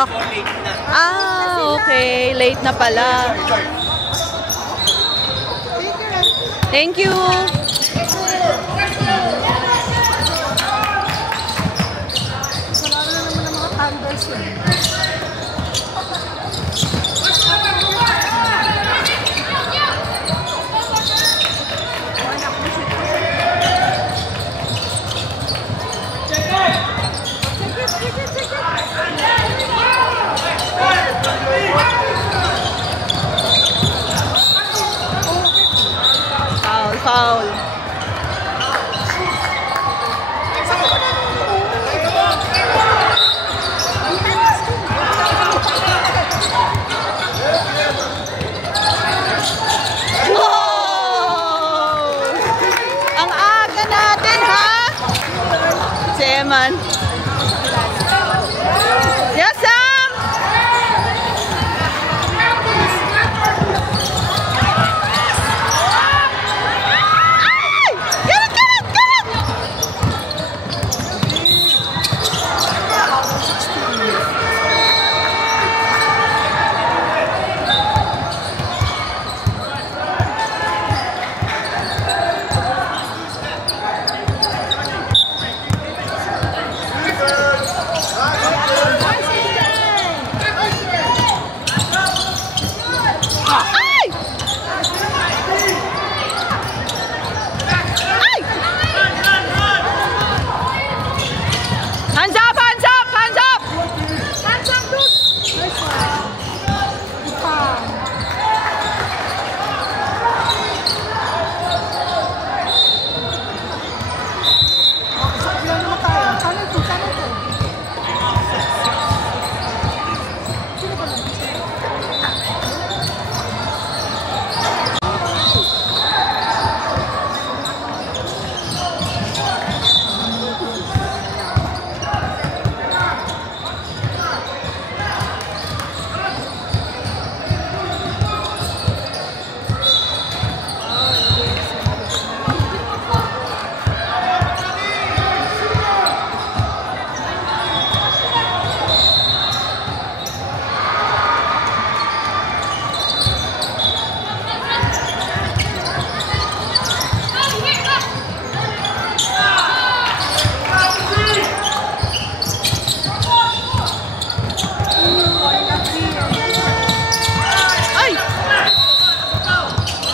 Okay. Late na pala. Thank you. Foul. Ang aga natin, ha? Si Eman. Yes, Sam! Ay! Get it!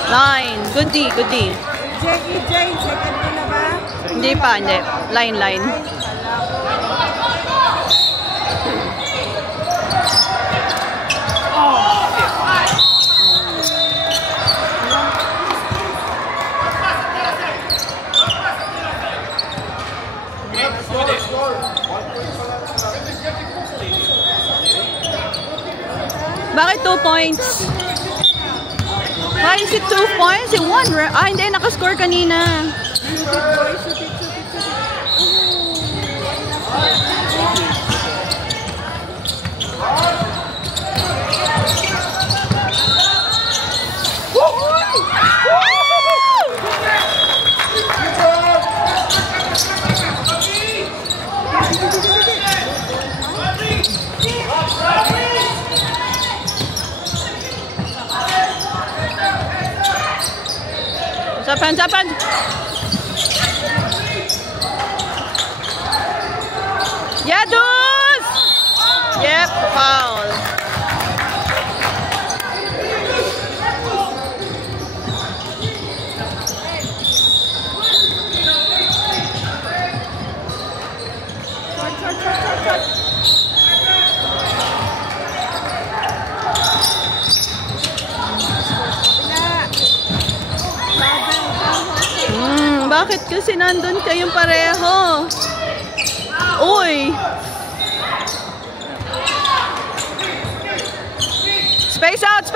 Line. Good D. Jane, second mo na ba? Hindi pa, hindi. Line. Bakit 2 points? Why is it 2 points? It won. Hindi. Nakascore kanina. Sapan. Yadus! Yep, foul. Bakit kasi nandun kayong pareho? Uy! Space out!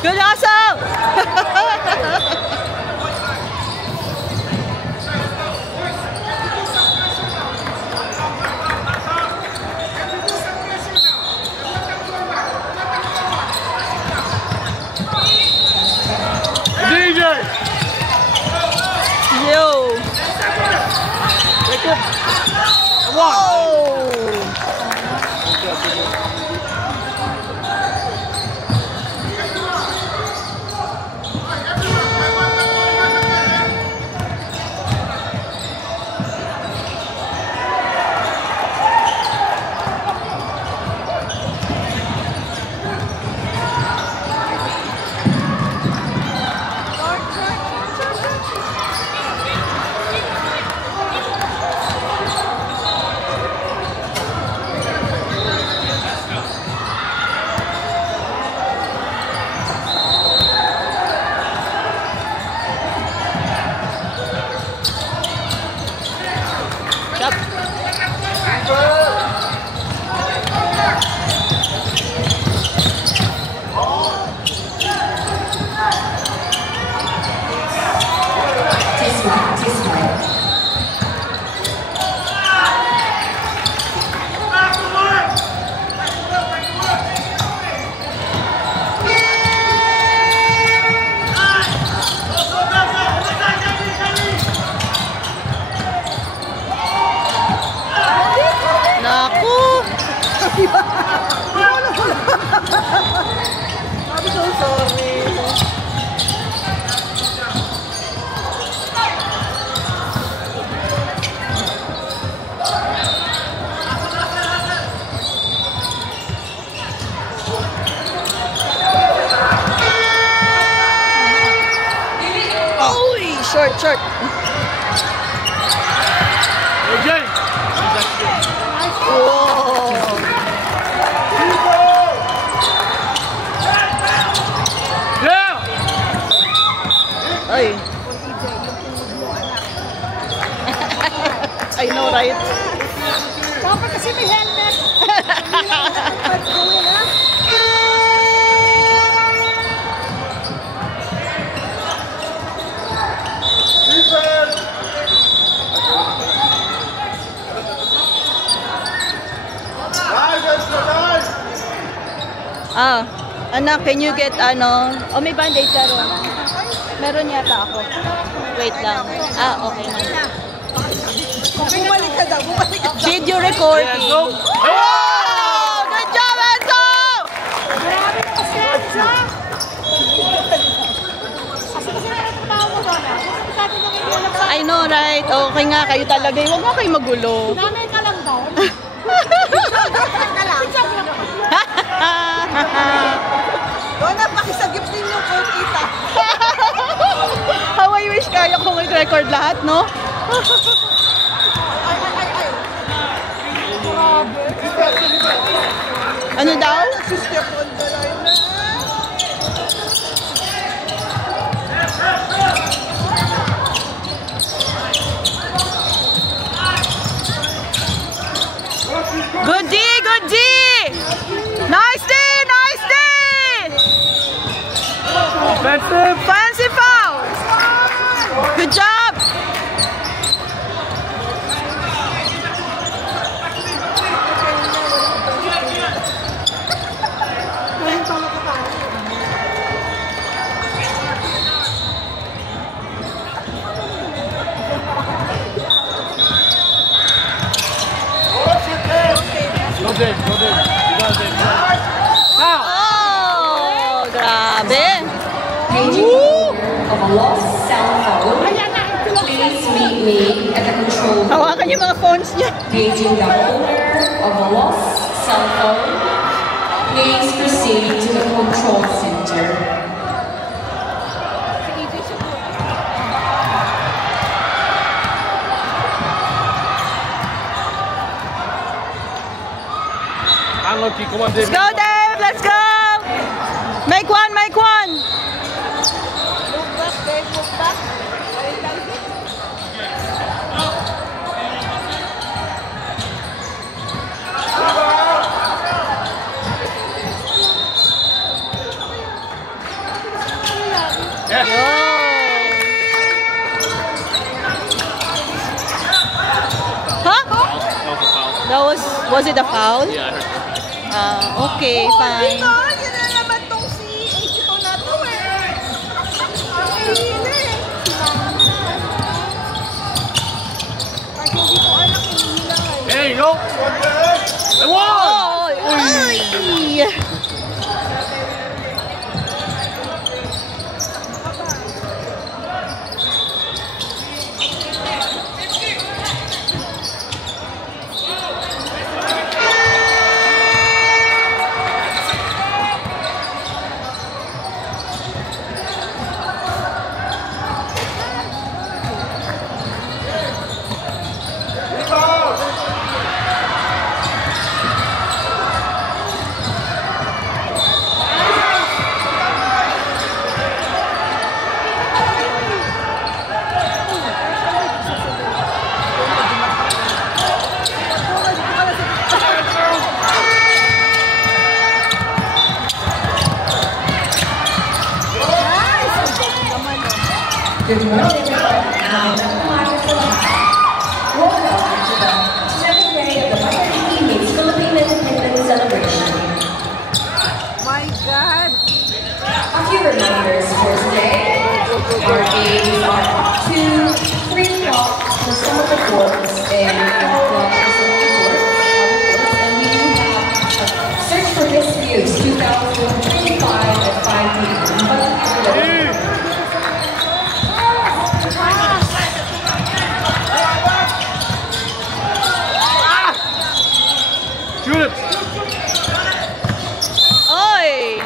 Good hustle! DJ! Yo! Take it! Come on! Oh! I'm so sorry. Uy! Short, short. AJ! Whoa! Yeah! Ay. I know, right? Dapat kasi may helmet. Let's go in, ha? Anak, can you get ano? Oh, may band-aid ka ron. Meron yata ako. Wait lang. Okay na. Bumalik ka daw, bumalik ka daw. Video recording. Yeah, go. Oh! Good job, Enzo! Grabe ka kasi, Enzo. Kasi nakatawa mo doon, ha? Sabi na may alam sa... I know, right? Okay nga, kayo talaga. Huwag nga kayo magulo. Nanay ka lang daw. Doon na, pakisagip din yung phone kita. How I wish kaya kong i-record lahat, no? Ay. Grabe. Ano daw? Step on the line na. Good D! Good D! Nice D! Nice D! Offensive. Fancy foul! Good job! Go James, go James. You got it, James. Foul. Oh, grabe. Paging of a lost cell phone. Please meet me at the control room. Hawakan yung mga phones niya. Paging the owner of a lost cell phone. Please proceed to the control center. Unlucky. Come on, David. Let's go, Dave! Let's go! Make one, make one! Look back, Dave, look back. Yes. Huh? That was a foul. Was it a foul? Yeah, I heard. Okay, fine. Dito, yun na naman tong si H2 na to eh. Ay, hindi ko anak, hinihilang eh. There you go. And one. Oh, ay! Good morning, everyone. Welcome to the 7th day of the Miami Teammates Philippine Independence Celebration. My God! A few reminders for today. Our games are 2, 3 o'clock for some of the courts and 4 o'clock for some of the courts. And we do have a Search for Miss Views 2025 at 5 p.m. Shoot it. Oy!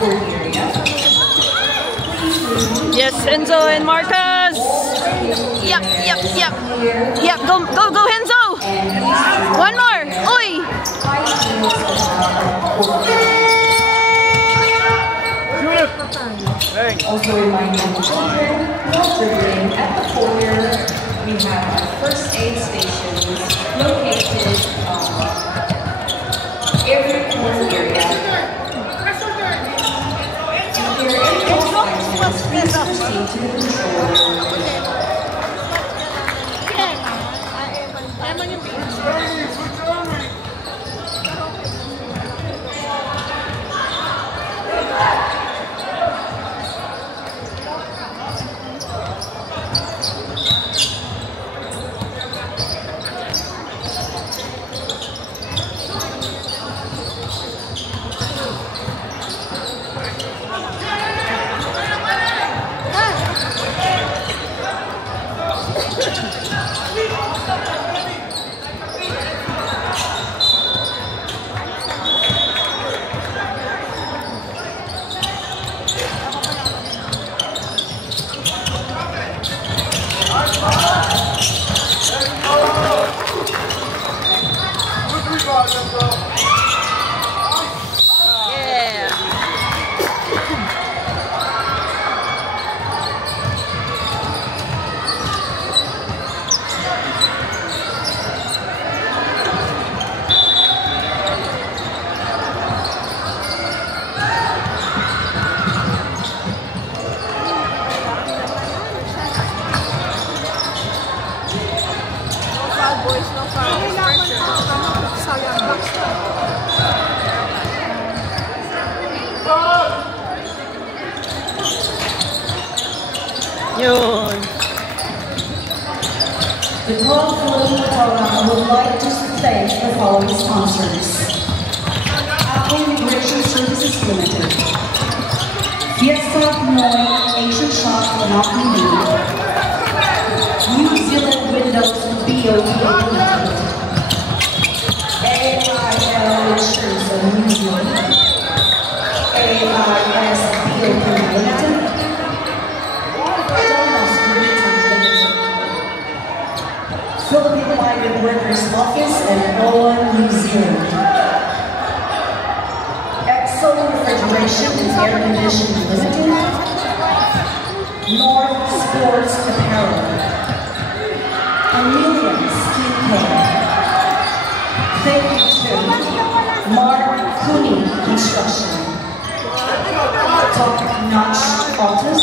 court area. Yes, Enzo and Marcus. Yep. Yep, go, Enzo. One more. Oi. Also reminding children, no dribbling at the foyer. We have our first aid stations located every corner area. If there are any items, please proceed to the control room. Yun. The Club Philippine Program would like to thank the following sponsors: Apple Immigration Services Limited, Fiesta Pinoy Asian Shop Monopoly, New Zealand Windows BOD Limited, AIL Insurance of New Zealand, AIS BOD Limited, Philippine Migrant Workers Office and OWA New Zealand. Exo Refrigeration and Air Conditioning Limited. North Sports Apparel. Amelia Skincare. Thank you to Mark Cooney Construction. Top Notch Autos.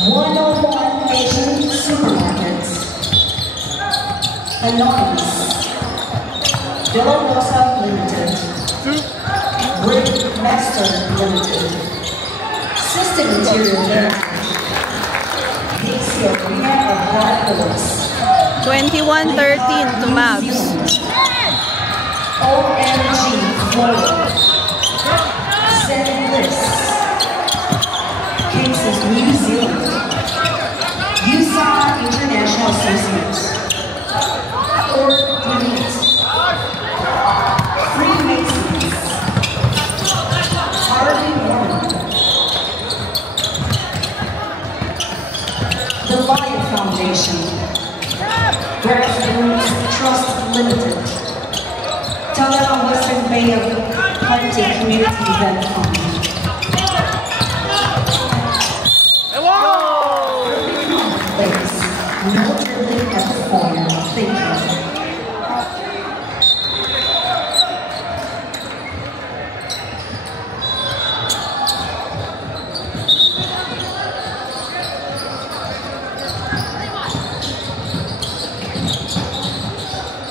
101 Asian Supermarkets. Anonymous. Villa Rosa Limited. Brick Master Limited. System Material Limited. Dixie Arena of Black Horse. 21-13 to Mavs. OMG Florida. St. Louis. Cases New Zealand. USAN International Associates. Or Denise. Freemasons. Harvey Norman. The Lion Foundation. Grassroots Trust Limited. Talagang Western Bay of Hunting Community Event Fund. Please, no dribbling at the foyer. Thank you.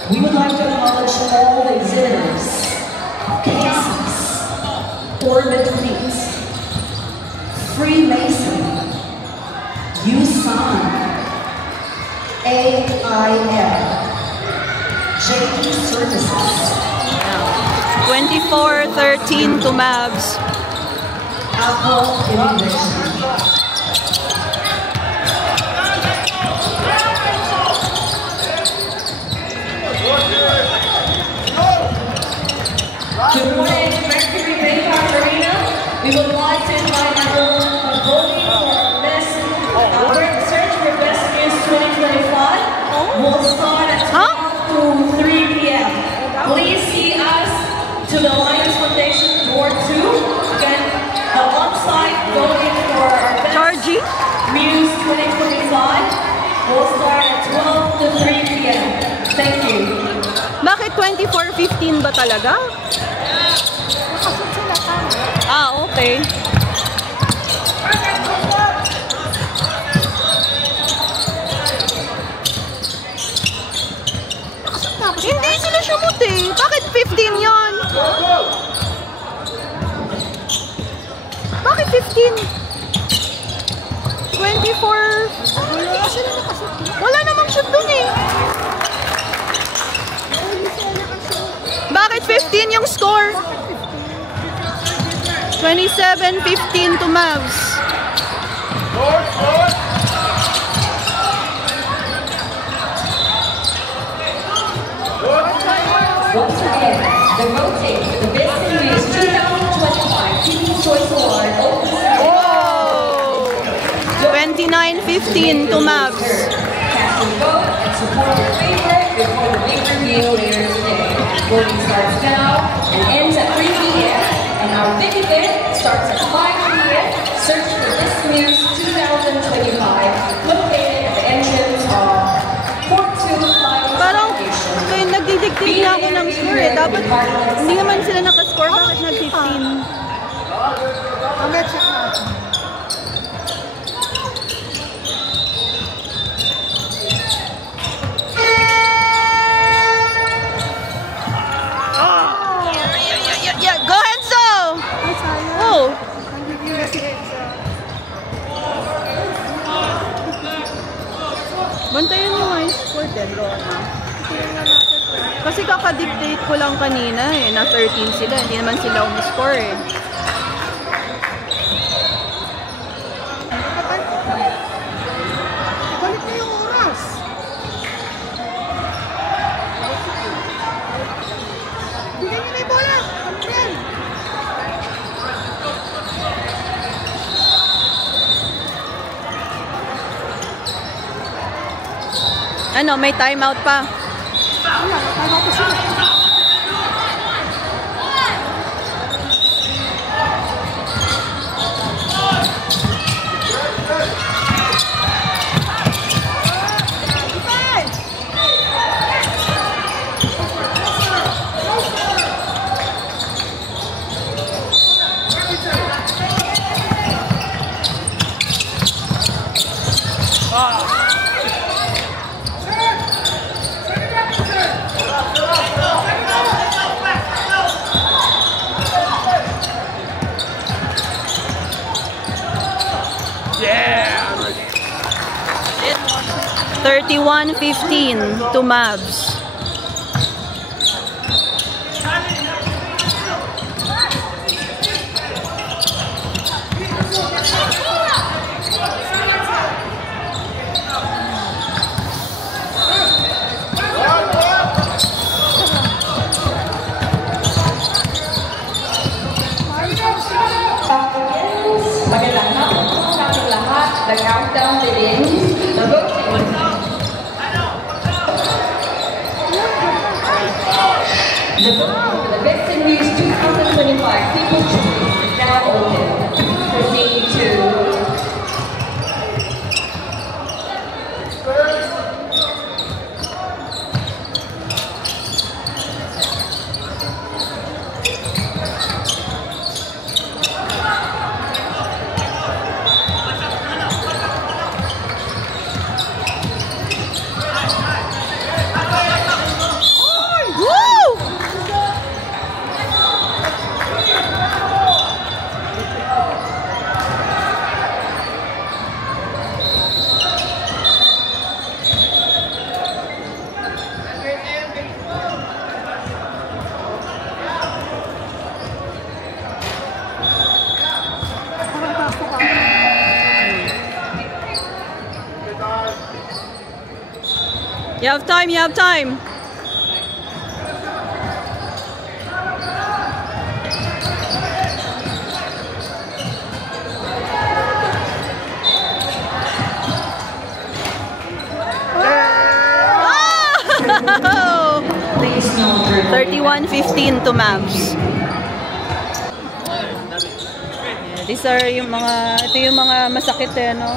We would like to acknowledge all the exhibitors, cases, orbit fleets, Freemason, USAN, AIL, JD Services, 24-13 to Mavs. Apple Immigration. Good morning, Mercury Bayfront Arena. We would like to invite everyone for voting for Best Search for Best News 2025. We'll start at 12 to 3 p.m. Please see us to the Alliance Foundation Door 2. Again, on-site voting for our Best News 2025. We'll start at 12 to 3 p.m. Thank you. Bakit 24:15 ba talaga? Nakasunod sila pa. Ah, okay. Hindi sila sumut eh. Bakit 15 yon? Bakit 15? 24. Wala sila nakasunod. Wala namang shoot dun eh. Bakit 15 yung score? 27-15 to Mavs. Once again, the voting, the Best News 2025 People's Choice Award opens Whoa! 29-15 to Mavs. Cast your vote and support your favorite before the big reveal later today. Voting starts now and ends at 3 p.m. And our big event starts at 5 p.m. Search for Best News 2025 located at the entrance of 425 Parang nagdidiktik na ako ng score eh. Dapat hindi naman sila nakascore. Bakit nag-15? Mamaya check natin. Yeah, go ahead, so! Ay, sayang. Oh! Nandito na si Enzo. Bantayan nyo nga yung score din, Rona. Tingnan natin. Kasi kakadictate ko lang kanina eh. Na 13 sila. Hindi naman sila umiscore eh. Balik na yung oras. Bigyan niyo na yung bola. Ano yan? Ano, may timeout pa. Wala, tama ko sila. Yeah! 31-15 to Mavs. Magandang hapon po sa ating lahat. The countdown begins. The voting. The voting for the Best News 2025 People's Choice is now open. Proceed to Woo! Parang pasok ako. You have time, you have time. 31-15 to Mavs. These are yung mga, ito yung mga masakit eh, no?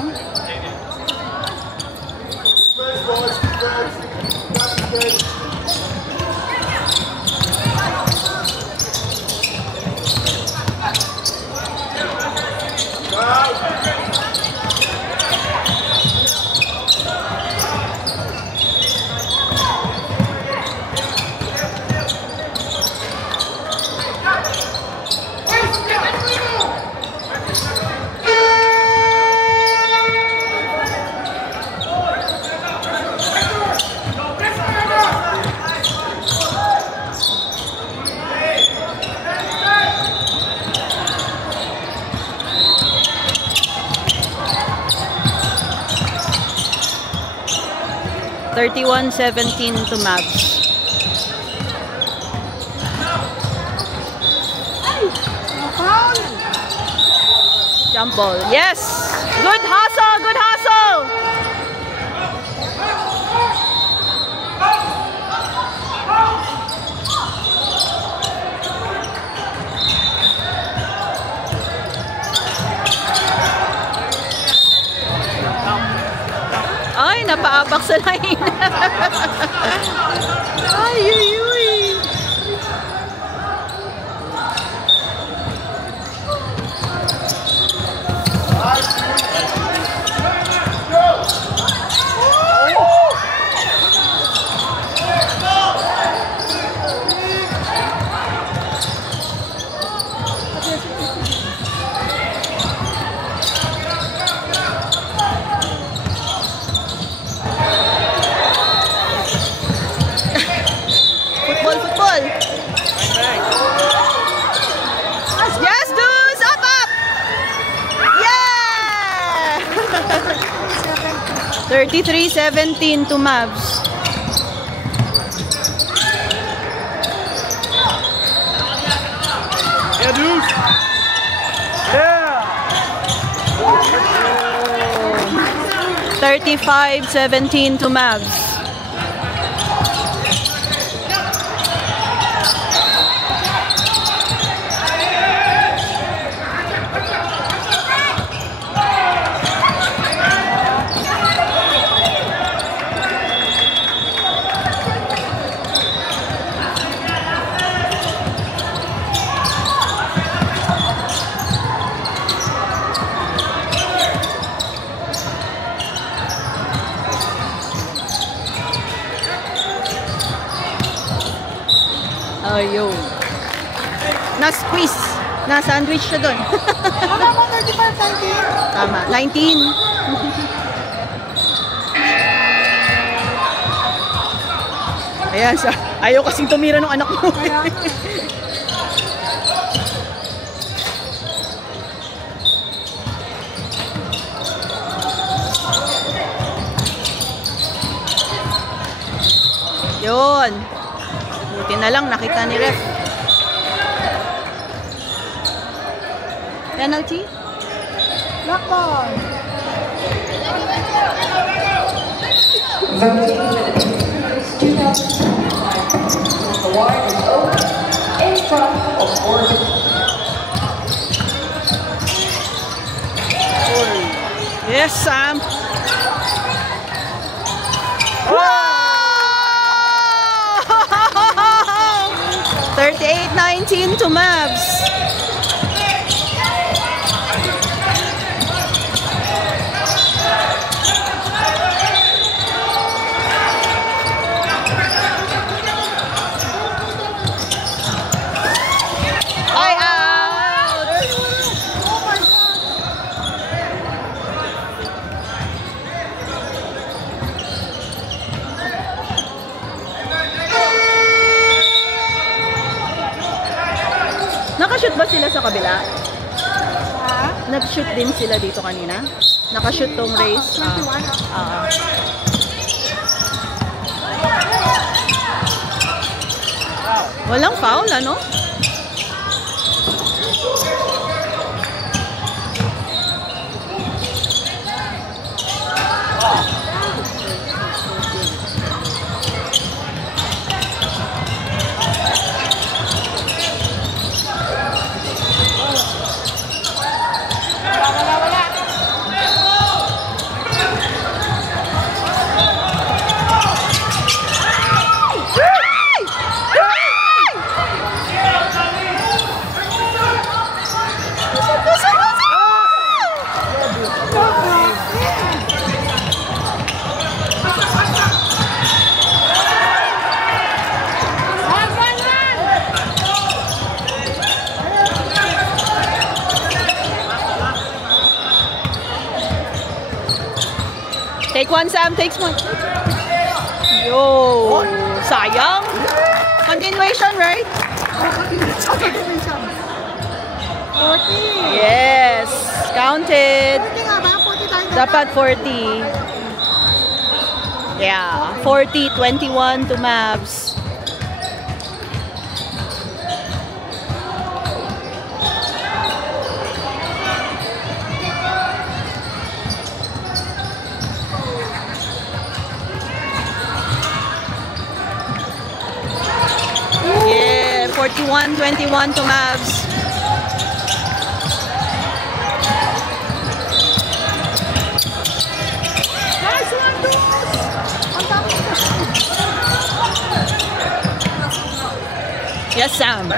(31-17) to Mavs. Jump ball. Yes! Good hustle! Good hustle! Ay, napaapak sa line. Ay, uy, uy. Football. Yes, dudes! Up, up! Yeah! 33-17 to Mavs. Yeah, dude. Yeah. 35-17 to Mavs. Ayun. Na-squeeze. Na-sandwich siya doon. Tama mo, 35, 19. Tama. 19. Ayan siya. Ayaw kasing tumira ng anak mo. Yun. Buti na lang, nakita ni ref. Penalty? Black ball. Voting for the 2025 award is open in front of Oregon. Yes, Sam. Wow! 38-19 to Mavs. Ay, out! Nakashoot ba sila sa kabila? Ha? Nag-shoot din sila dito kanina? Nakashoot tong race? 21. Walang foul, ano? Take one, Sam. Takes one. Yo. Sayang. Continuation, right? 40. Yes. Counted. 40 nga ba? 40 tayo. Dapat 40. Yeah. 40, 21 to Mavs. Yeah. 41, 21 to Mavs. Nice one, Diyos! Ang dami ko. Yes, Sam.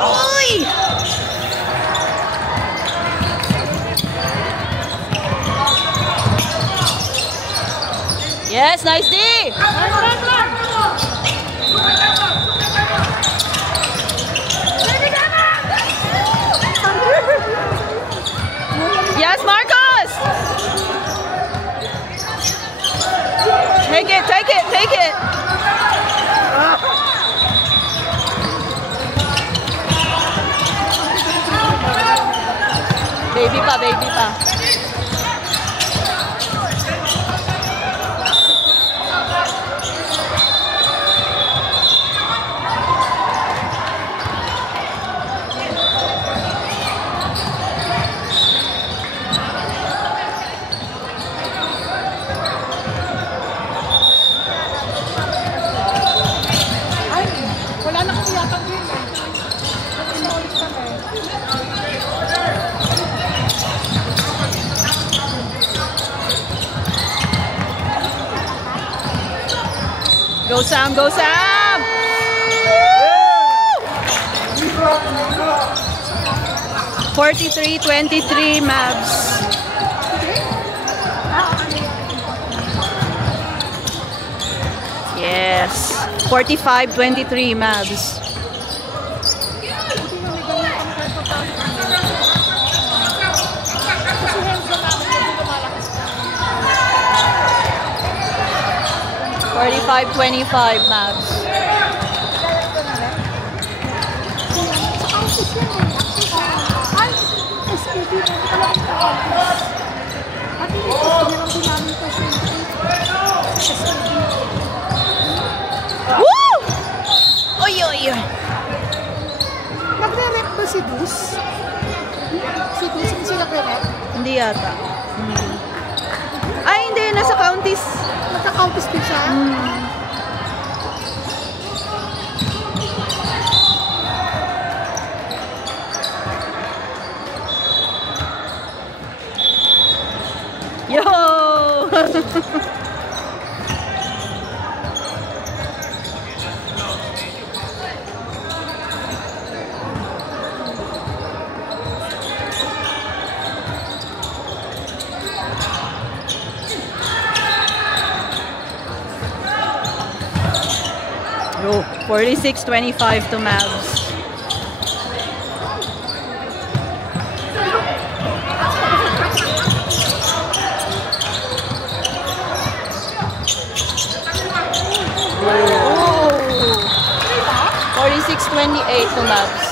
Oy! Yes, nice D! Yes, Marcos! Take it, take it, take it! Baby pa, baby pa. Ay, wala na kami yata din. Nag-involve kami. Go Sam, go Sam! 43-23 Mavs. Yes. 45-23 Mavs. Kasi Helga namin medyo lumalakas na. 45-25 Mavs. Sa office yan eh. Ay, SPB na hindi ka lang sa office. Pati yung meron din namin ito sa SPB. Woo! Oy, oy. Nagre-rep ba si Dus? Si Dus, hindi sila nagre-rep? Hindi yata. Ay, hindi. Nasa counties. Nagka-countess din siya? Yo! Yo, 46-25 to Mavs. Oh. 46-28 to Mavs.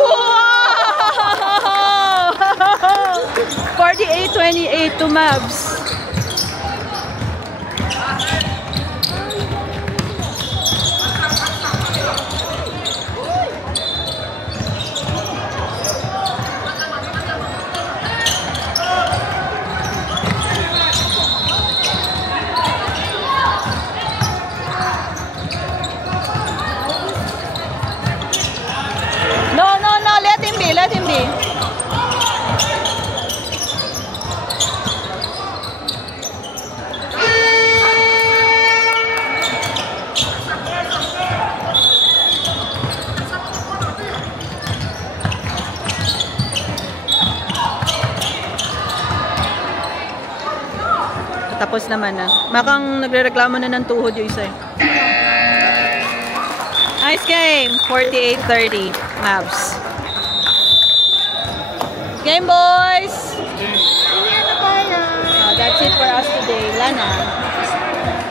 Wow! 48-28 to Mavs. No, let him be, let him be. Tapos naman na. Makang nagrereklamo na ng tuhod yung isa eh. Nice game. 48-30. Mavs. Game, boys! That's it for us today. Lana.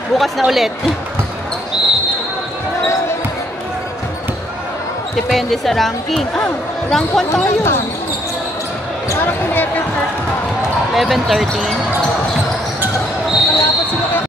Bukas na ulit. Depende sa ranking. Rank 1 tayo. Parang 11:30. 11:30.